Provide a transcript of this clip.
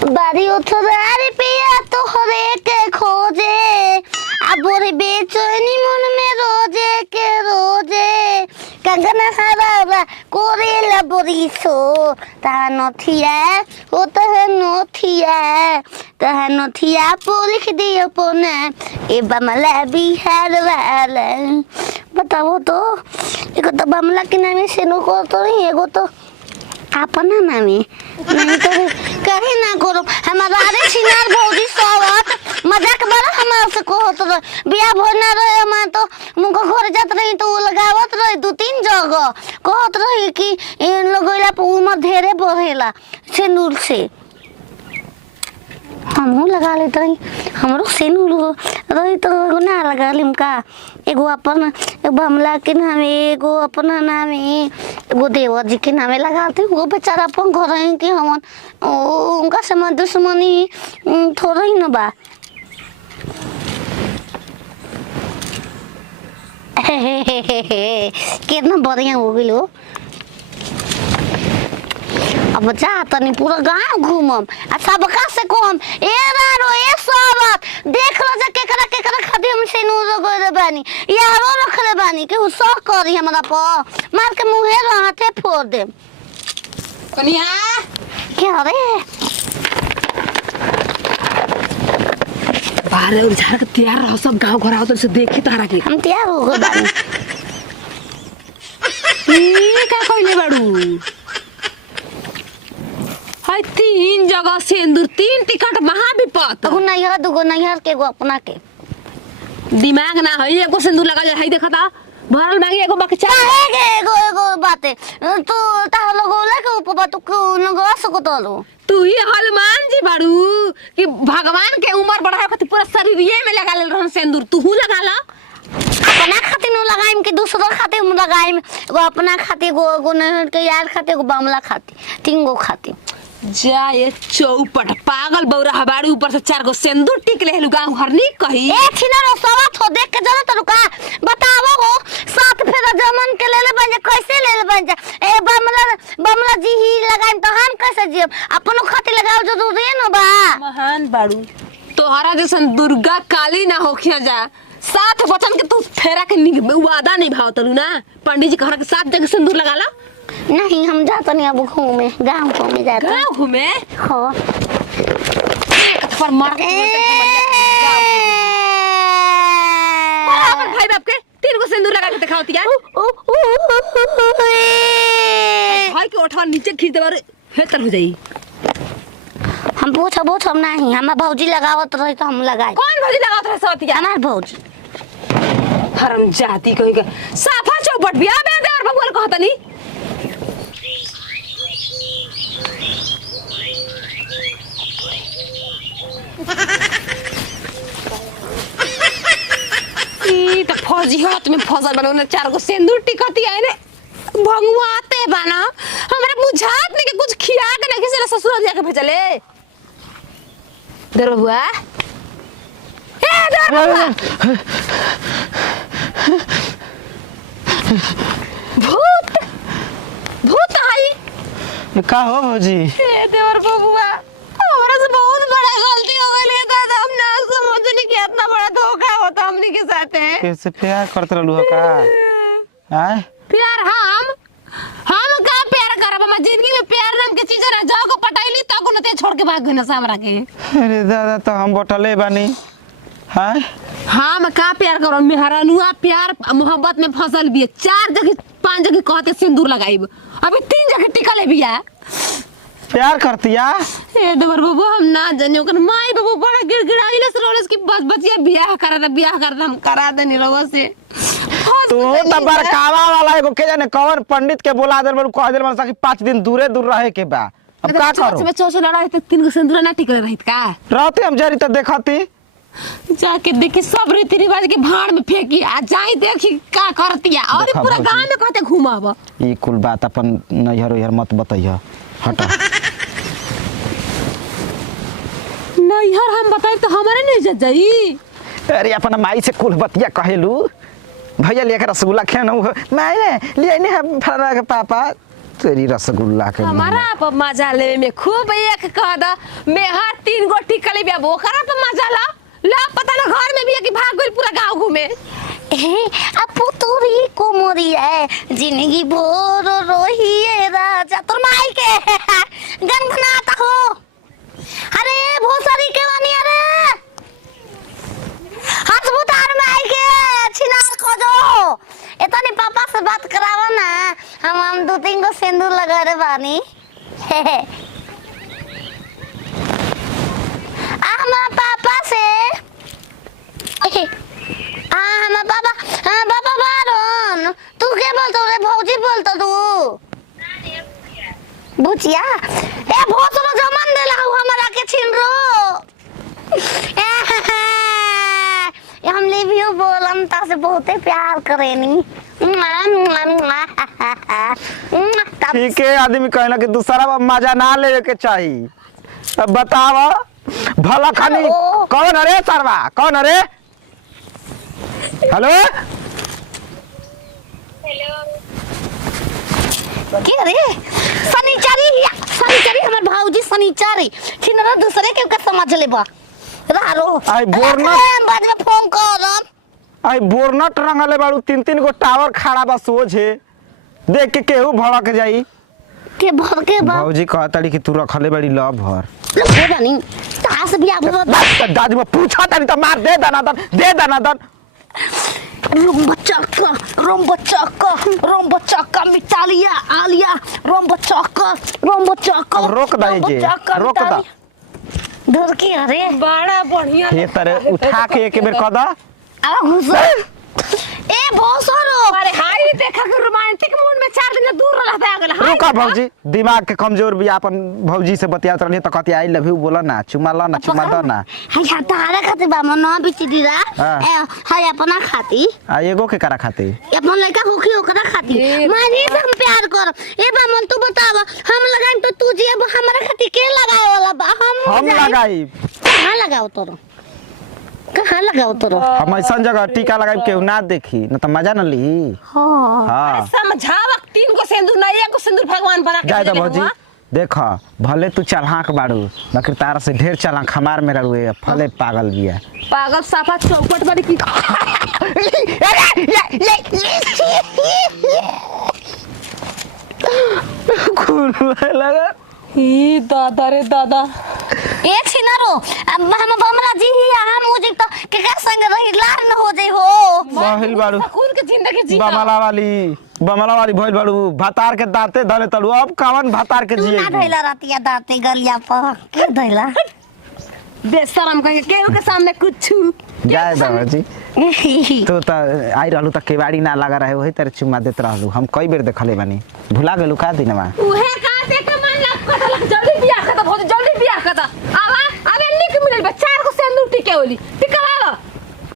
बारी उठदारी पिया तो हरे के खोजे अब बोरे बेचैनी मन में रोजे के रोजे कंगना हरा कोरेला बोरी सो ता नथिया हो तो है नथिया ता नथिया पो लिख दियो पोने ए बमला बिहार वाला बताओ तो एगो तो बमला के नाम से नो को तो नहीं एगो तो अपना नामी नहीं तो कहीं ना करो हमारा अरे सिनार भौजी सोवत मजाक बड़ा हमारे से कहत रहे बियाह भोना रहे हम तो मुको घर जात रही तो लगावत रहे दो तीन जगह कहत रही कि इन लगैला पे उम्र ढेरे बढ़ेला सिंदूर से हमहू लगा लेत रही हमरो सिंदूर रही तो ना लगा लिम का एगो अपन एगो बमला के नाम एगो अपना नाम एगो देवर जी के नामे लगाते वो बेचारा अपन घर है कि हमन उनका समय दुश्मनी थोड़ा ही न बा कितना बढ़िया हो गइलो अब जा तनी पूरा गांव घूमम आ सबका से कहम ए रारो ए सोबत देख लो जा केकरा खातिर हम से नूर गइल बानी यारो रखले बानी के सो करी हमरा पर मार के मुंहे हाथे फोड़ दे कनिया क्या रे बारे और झाड़ के तैयार रह सब गांव घर आवत से देखी तारा के हम तैयार हो गए बानी ई का कइले बाड़ू हाय तीन जगह सिंदूर तीन टिकट महाविपत दुगो नैहर के एगो अपना के दिमाग ना है एगो सिंदूर लगा जा है देखता भरल मांगी एगो बकचा काहे के एगो बाते तू ता लोगो लेके ऊपर बात को नगवा सको तो तू ही हनुमान जी बाड़ू कि भगवान के उम्र बढ़ा के पूरा शरीर ये में लगा ले रहन सिंदूर तू हु लगा ला अपना खातिर न लगाइम कि दूसरा खातिर हम लगाइम एगो अपना खातिर एगो नहर के यार खातिर एगो बमला खातिर तीन गो खातिर जा ये चौपट पागल बौरा हबाड़ी ऊपर से 4 गो सिंदूर टिक ले गांव घर नहीं कही ए छिना रो सवा थो देख के जरा तरुका बतावो हो साथ फेरा जमन के लेले बन जा कैसे लेले बन जा ए बमला जी ही लगाइम तो हम कैसे जीव अपनो खातिर लगाओ जरूरी है न बा महान बाड़ू तोहरा जैसन दुर्गा काली ना होखिया जा साथ वचन के तू फेरा के वादा नहीं भाव तलू ना पंडित जी कहरा के 7 जगह सिंदूर लगा ला नहीं हम जाते नहीं अब घूमे गांव घूमे जाते गांव घूमे हां पर मार के अपन भाई बाप के 3 गो सिंदूर लगा के दिखावती यार भाई के ओठवा नीचे खींच दे बारे हेतर हो जाई हम पूछब नहीं हम भौजी लगावत रही तो हम लगाई कौन भौजी लगावत रहे सवतिया हमार भौजी हरम जाती कहि के साफा चौपट बिया बे दे और बबुल कहतनी ई त फौजी हाथ में फसल बनौने 4 गो सिंदूर टिकती है ने भंगवाते बना हमरे बुझात नहीं के कुछ खिया के नहीं से ससुर जाके भेजले दर बबुआ ए दर बबुआ भूत भूत आई का हो भौजी ए देवर बबुआ हमरा से बहुत बड़ा गलती हो गई दादा हम ना समझनी कि इतना बड़ा धोखा होता हमनी के साथ है कैसे प्यार करत रहलू हो का हैं प्यार हम का प्यार करब हम जिंदगी में प्यार नाम के चीज ना जाओ को पटाइली त को नते छोड़ के भाग गई ना सामरा के अरे दादा तो हम बटले बानी हैं हम का प्यार करो मेहरानुआ प्यार मोहब्बत में फसल भी 4 जगह 5 जगह कहते सिंदूर लगाइब अभी 3 जगह टिका ले बिया प्यार करतिया ए देवर बाबू हम ना जाने ओकर माई बाबू बड़ा गिड़गिड़ाइले से रोलस की बस बचिया बियाह कर हम करा देनी रवा से तू त बरकावा वाला एगो के जाने कौन पंडित के बोला देल कह देल मनसा कि 5 दिन दूर रहे के बा अब का करो में चोच लड़ा है 3 गो सिंदूर ना टिकले रहित का रहते हम जरी त देखती जाके देखी सब रीति रिवाज के भाड़ में फेंकी आ जाई देखी का करतिया और देखा पूरा भौजी। गांव में कहते घुमाब ई कुल बात अपन नैहर मत बताइए हटा नैहर हम बताई तो हमारे नहीं इज्जत जाई अरे अपन माई से कुल बतिया कहेलू भैया लेकर रसगुल्ला खेन मैं ले ने फलाना के पापा तेरी रसगुल्ला के मुंह में। हमारा पर मजा ले में खूब एक कह दा मेहर 3 गो टिकली बे ओकरा पर मजा ला पता ना घर में भी है कि भाग गइल पूरा गांव घूमे। अब पुतुरी कोमरी है जिंदगी भोर रोहिए राजा तोर माई के गनगनाता हो। अरे भोसरी के वानी अरे हसबुतार माई के छिनार खोजो इतनी पापा से बात करावा ना हम 2-3 गो सिंदूर लगा रे बानी। हमारा पापा से हमारा पापा बारन तू के बोलतो रे भौजी बोलतो तू बुचिया ए भोसरो जमन देला हमरा के छिन रो हम लिवियो बोलम ता से बहुते प्यार करेनी। ठीक है आदमी कहला कि दूसरा मजा ना लेवे के चाहिए। अब बतावा भला खानी कौन अरे सरवा कौन अरे हेलो के रे सनीचरी हमर भौजी सनीचरी छिनरा दूसरे के समझ लेबा रारो आई बोरना बाद में फोन करम। आई बोरनट रंगले बाड़ू 3-3 गो टावर खड़ा बा सोझे देख के केहू भड़क जाई के भर के बा भौजी कहताड़ी कि तू रखले बड़ी लव भर लगे बानी तास भी आप दादी में पूछा तारी तो मार दे दनादन रोम बच्चा मिटालिया आलिया रोम बच्चा रोक दाई जे रोक दा दूर की अरे बड़ा बढ़िया ये तरह उठा के एक बेर कदा अब घुस ए भोसरो अरे हाय देखा कि रोमांटिक मूड में 4 दिन दूर रहता है अगला रुका भौजी दिमाग के कमजोर भी अपन भौजी से बतियात रहनी तो कहती आई लव यू बोला ना चुमा ला ना चुमा दो ना हाय तारा खाते बा मन बिच दीदा हाँ। हाय अपना खाती आ एगो के करा खाते अपन लड़का होखी ओकरा खाती मानी से हम प्यार कर ए बा मन तू बतावा हम लगाई तो तू जी अब हमरा खाती के लगाए वाला बा हम लगाई कहां लगाओ तोरो कहां लगाओ तोरो हम ऐसा जगह टीका लगाई केहू ना देखी न तो मजा न ली हां हां समझावा 3 गो सिंदूर ना 1 गो सिंदूर भगवान बना के जाय दा देले भौजी हुआ। देखा भले तू चलहाक बाड़ू बाकी तारा से ढेर चलहाक हमार में रहुए फले पागल बिया पागल साफा चौपट वाली की खून लगा ई दादा रे दादा ए छिनारो अब हम बमरा जी ही हम मुझे तो के संग रही लार न हो जाई हो बहिल बाड़ू खून के जिंदगी जी बमला वाली भइल बाड़ू भातार के दांते धले तलू अब कवन भातार के तू जिए ना धइला रातिया दाते गलिया पर के धइला बेशरम कह के केहू के सामने कुछ जाय दा भौजी तो आई रहलू त केवाड़ी ना लगा रहे वही तरह चुम्मा देत रहलू हम कई बेर देखले बानी भुला गेलू का दिनमा उहे का से के मन लग जल्दी बियाह कर बहुत जल्दी बियाह कर आवा अबे निक मिलल बा 4 गो सिंदूर टिके होली